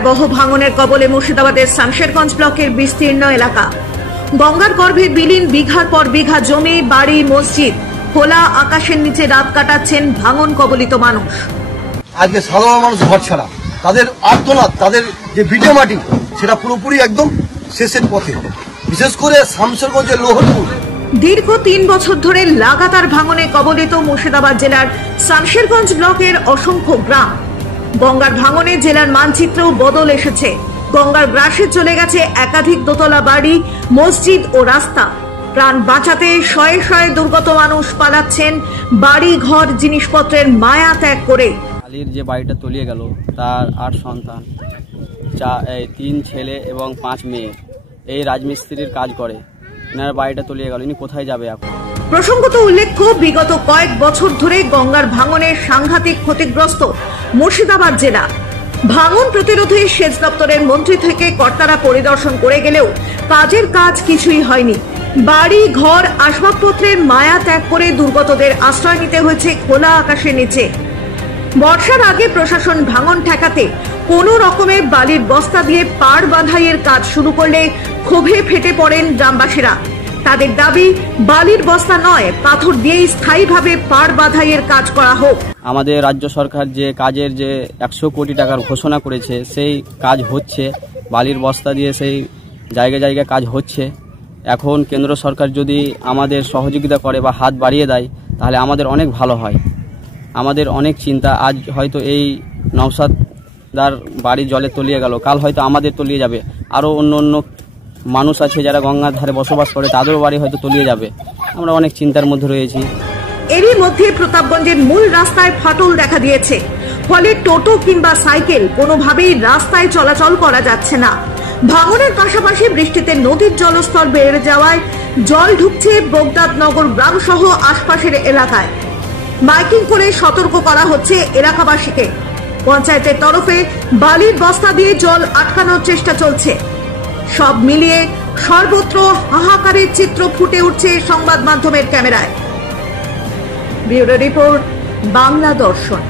ভয়াবহ ভাঙনের কবলে মুর্শিদাবাদের শামশেরগঞ্জ ব্লকের বিস্তীর্ণ এলাকা। গঙ্গার গর্ভে বিলীন বিঘার পর বিঘা জমি, বাড়ি, মসজিদ। খোলা আকাশের নিচে রাত কাটাচ্ছেন ভাঙন কবলিত মানুষ। আজকে সাধারণ মানুষ ঘর ছাড়া, তাদের আর্তনাদ, তাদের যে ভিটে মাটি, সেটা পুরোপুরি একদম শেষের পথে। বিশেষ করে শামশেরগঞ্জের লোহরপুর। দীর্ঘ 3 বছর ধরে লাগাতার ভাঙনে কবলিত মুর্শিদাবাদ জেলার শামশেরগঞ্জ ব্লকের অসংখ্য গ্রাম। গঙ্গার ভাঙনে জেলার মানচিত্রেও বদল এসেছে। গঙ্গার গ্রাসে চলে গেছে একাধিক দোতলা বাড়ি, মসজিদ ও রাস্তা। প্রাণ বাঁচাতে শয়ে শয়ে দুর্গত মানুষ পালাচ্ছেন বাড়ি, ঘর, জিনিসপত্রের মায়া ত্যাগ করে। আলীর যে বাড়িটা তলিয়ে গেল, তার 8 সন্তান, 3 ছেলে এবং 5 মেয়ে। এই রাজমিস্ত্রির কাজ করে। এনার বাড়িটা তলিয়ে গেল, ইনি কোথায় যাবে এখন? প্রসঙ্গত উল্লেখ্য, বিগত কয়েক বছর ধরে গঙ্গার ভাঙনের সাংঘাতিক ক্ষতিগ্রস্ত মুর্শিদাবাদ জেলা। ভাঙন প্রতিরোধে সেচ দপ্তরের মন্ত্রী থেকে কর্তারা পরিদর্শন করে গেলেও কাজের কাজ কিছুই হয়নি। বাড়ি, ঘর, আসবাবপত্রের মায়া ত্যাগ করে দুর্গতদের আশ্রয় নিতে হয়েছে খোলা আকাশের নিচে। বর্ষার আগে প্রশাসন ভাঙন ঠেকাতে কোনো রকমে বালির বস্তা দিয়ে পাড় বাঁধাইয়ের কাজ শুরু করলে ক্ষোভে ফেটে পড়েন গ্রামবাসীরা। তাদের দাবি, বালির বস্তা নয়, পাথর দিয়েই স্থায়ীভাবে পাড় বাঁধাইয়ের কাজ করা হোক। আমাদের রাজ্য সরকার যে কাজের যে 100 কোটি টাকার ঘোষণা করেছে, সেই কাজ হচ্ছে। বালির বস্তা দিয়ে সেই জায়গায় জায়গায় কাজ হচ্ছে। এখন কেন্দ্র সরকার যদি আমাদের সহযোগিতা করে বা হাত বাড়িয়ে দেয়, তাহলে আমাদের অনেক ভালো হয়। আমাদের অনেক চিন্তা। আজ হয়তো এই নওশাদদার বাড়ি জলে তলিয়ে গেল, কাল হয়তো আমাদের তলিয়ে যাবে। আরও অন্য অন্য মানুষ আছে যারা গঙ্গার ধারে বসবাস করে, তাদেরও বাড়ি হয়তো তলিয়ে যাবে। আমরা অনেক চিন্তার মধ্যে রয়েছি। এরই মধ্যে প্রতাপগঞ্জের মূল রাস্তায় ফাটল দেখা দিয়েছে। ফলে টোটো কিংবা সাইকেল কোনোভাবেই রাস্তায় চলাচল করা যাচ্ছে না। ভাঙনের পাশাপাশি বৃষ্টিতে নদীর জলস্তর বেড়ে যাওয়ায় জল ঢুকছে বগদাদনগর গ্রাম সহ আশপাশের এলাকায়। মাইকিং করে সতর্ক করা হচ্ছে এলাকাবাসীকে। পঞ্চায়েতের তরফে বালির বস্তা দিয়ে জল আটকানোর চেষ্টা চলছে। সব মিলিয়ে সর্বত্র হাহাকারের চিত্র ফুটে উঠছে সংবাদ মাধ্যমের ক্যামেরায়। ব্যুরো রিপোর্ট, বাংলা দর্শন।